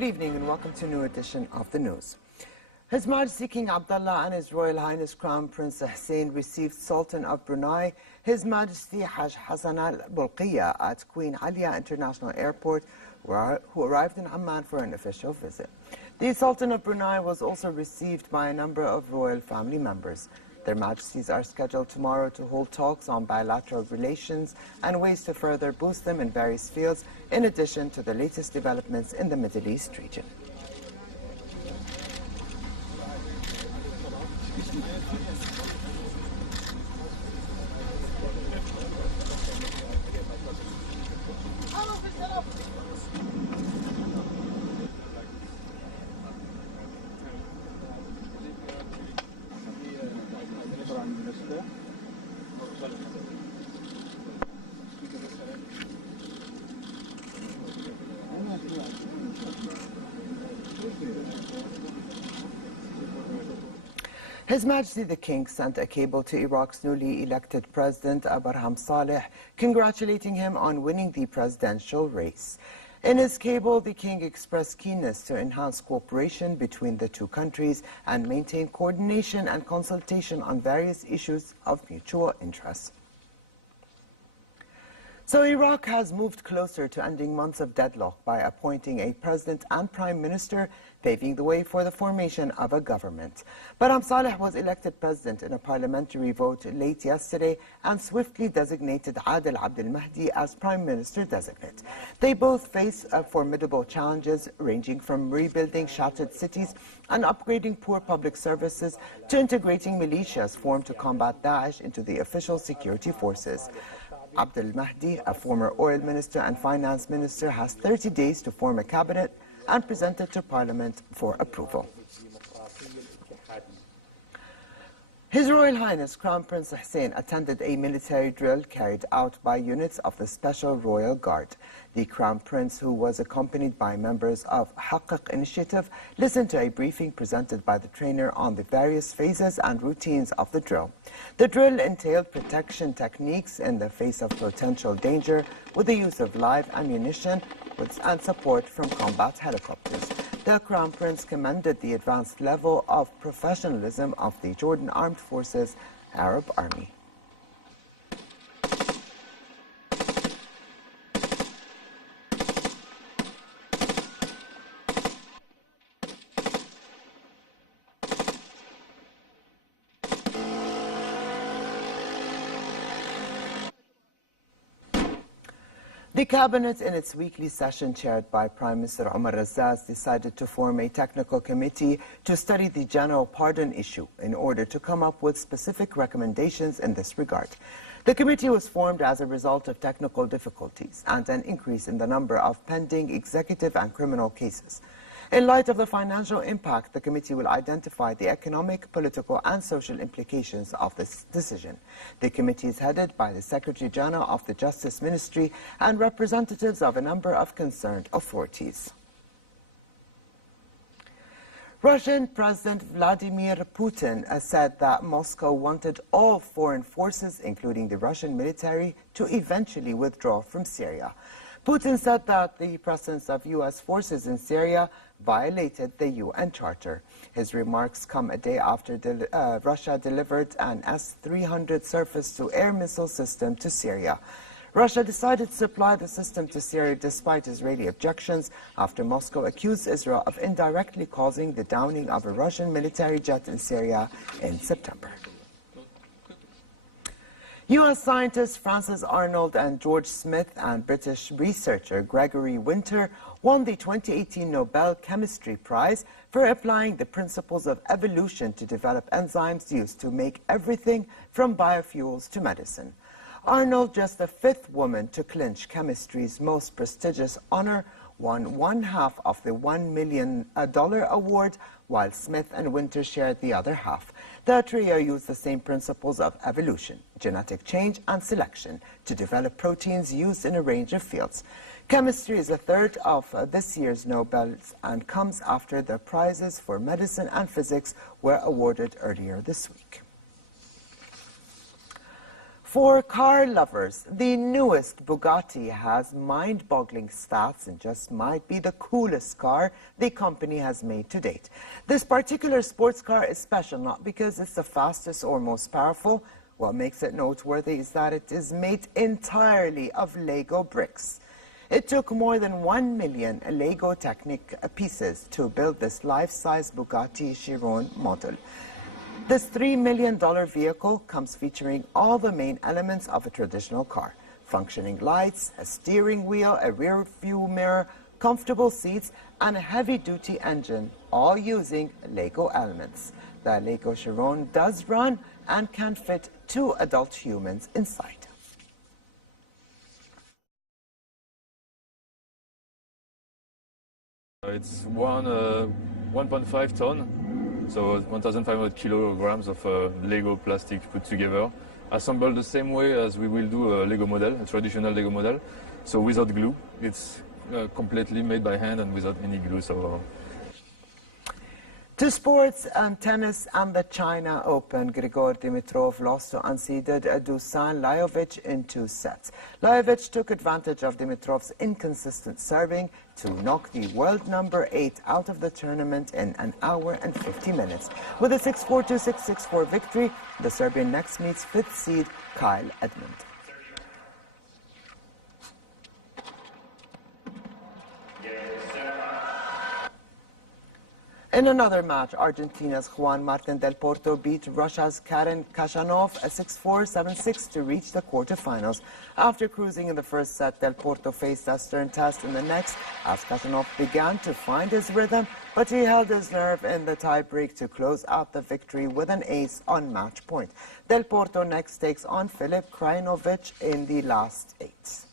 Good evening and welcome to a new edition of the news. His Majesty King Abdullah and His Royal Highness Crown Prince Hussein received Sultan of Brunei, His Majesty Haj Hassan Al Bolkiah at Queen Alia International Airport, who arrived in Amman for an official visit. The Sultan of Brunei was also received by a number of royal family members. Their Majesties are scheduled tomorrow to hold talks on bilateral relations and ways to further boost them in various fields, in addition to the latest developments in the Middle East region. His Majesty the King sent a cable to Iraq's newly elected President Barham Saleh, congratulating him on winning the presidential race. In his cable, the King expressed keenness to enhance cooperation between the two countries and maintain coordination and consultation on various issues of mutual interest. So Iraq has moved closer to ending months of deadlock by appointing a president and prime minister, paving the way for the formation of a government. Barham Saleh was elected president in a parliamentary vote late yesterday and swiftly designated Adel Abdel Mahdi as prime minister designate. They both face formidable challenges ranging from rebuilding shattered cities and upgrading poor public services to integrating militias formed to combat Daesh into the official security forces. Abdel Mahdi, a former oil minister and finance minister, has 30 days to form a cabinet and present it to Parliament for approval. His Royal Highness Crown Prince Hussein attended a military drill carried out by units of the Special Royal Guard. The Crown Prince, who was accompanied by members of Haqqaq Initiative, listened to a briefing presented by the trainer on the various phases and routines of the drill. The drill entailed protection techniques in the face of potential danger with the use of live ammunition and support from combat helicopters. The Crown Prince commended the advanced level of professionalism of the Jordan Armed Forces Arab Army. The Cabinet, in its weekly session chaired by Prime Minister Omar Razaz, decided to form a technical committee to study the general pardon issue in order to come up with specific recommendations in this regard. The committee was formed as a result of technical difficulties and an increase in the number of pending executive and criminal cases. In light of the financial impact, the committee will identify the economic, political and social implications of this decision. The committee is headed by the Secretary General of the Justice Ministry and representatives of a number of concerned authorities. Russian President Vladimir Putin said that Moscow wanted all foreign forces, including the Russian military, to eventually withdraw from Syria. Putin said that the presence of U.S. forces in Syria violated the UN Charter. His remarks come a day after Russia delivered an S-300 surface-to-air missile system to Syria. Russia decided to supply the system to Syria despite Israeli objections after Moscow accused Israel of indirectly causing the downing of a Russian military jet in Syria in September. U.S. scientists Francis Arnold and George Smith and British researcher Gregory Winter won the 2018 Nobel Chemistry Prize for applying the principles of evolution to develop enzymes used to make everything from biofuels to medicine. Arnold, just the fifth woman to clinch chemistry's most prestigious honor, won one half of the $1 million award, while Smith and Winter shared the other half. The trio used the same principles of evolution, genetic change and selection to develop proteins used in a range of fields. Chemistry is a third of this year's Nobels and comes after the prizes for medicine and physics were awarded earlier this week. For car lovers, the newest Bugatti has mind-boggling stats and just might be the coolest car the company has made to date. This particular sports car is special not because it's the fastest or most powerful. What makes it noteworthy is that it is made entirely of Lego bricks. It took more than 1 million Lego Technic pieces to build this life-size Bugatti Chiron model. This $3 million vehicle comes featuring all the main elements of a traditional car: functioning lights, a steering wheel, a rear view mirror, comfortable seats, and a heavy-duty engine, all using Lego elements. The Lego Chiron does run and can fit 2 adult humans inside. It's 1.5 ton. So 1,500 kilograms of Lego plastic put together, assembled the same way as we will do a Lego model, a traditional Lego model. So without glue, it's completely made by hand and without any glue. So. To sports and tennis and the China Open, Grigor Dimitrov lost to unseeded Dusan Lajovic in 2 sets. Lajovic took advantage of Dimitrov's inconsistent serving to knock the world number 8 out of the tournament in 1 hour and 50 minutes. With a 6-4, 2-6, 6-4 victory, the Serbian next meets 5th seed Kyle Edmund. In another match, Argentina's Juan Martin del Porto beat Russia's Karen Khachanov 6-4, 7-6 to reach the quarterfinals. After cruising in the first set, del Porto faced a stern test in the next as Khachanov began to find his rhythm, but he held his nerve in the tiebreak to close out the victory with an ace on match point. Del Porto next takes on Filip Krajinovic in the last 8.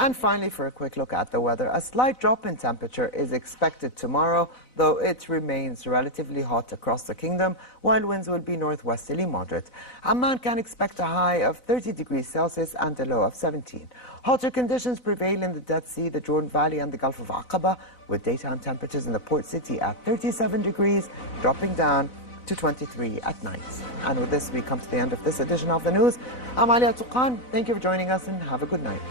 And finally, for a quick look at the weather, a slight drop in temperature is expected tomorrow, though it remains relatively hot across the kingdom, while winds will be northwesterly moderate. Amman can expect a high of 30 degrees Celsius and a low of 17. Hotter conditions prevail in the Dead Sea, the Jordan Valley and the Gulf of Aqaba, with daytime temperatures in the port city at 37 degrees, dropping down to 23 at night. And with this, we come to the end of this edition of the news. I'm Alia Tuqan. Thank you for joining us and have a good night.